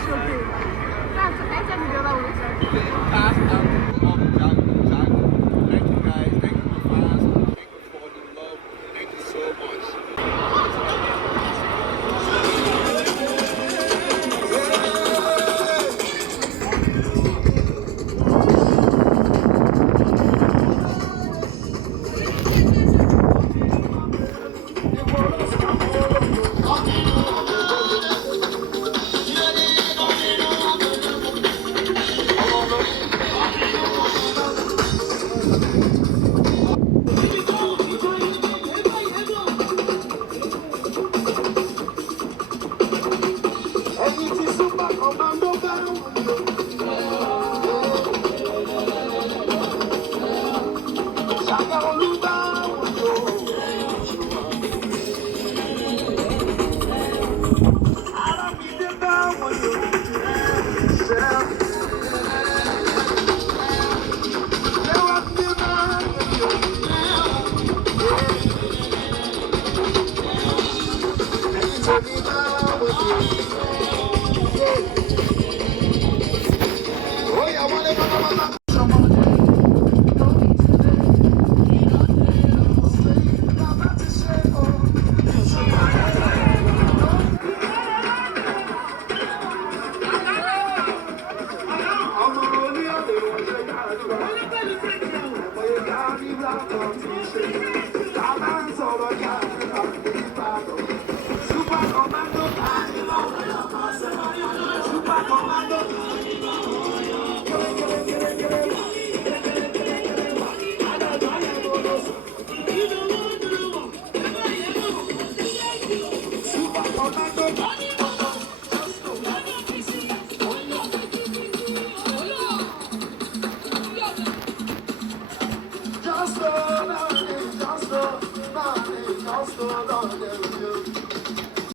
shopping. That's anytime you go that way. Fast and Jago. Thank you guys. Thank you for fans. Thank you for the love. Thank you so much. Super Commando.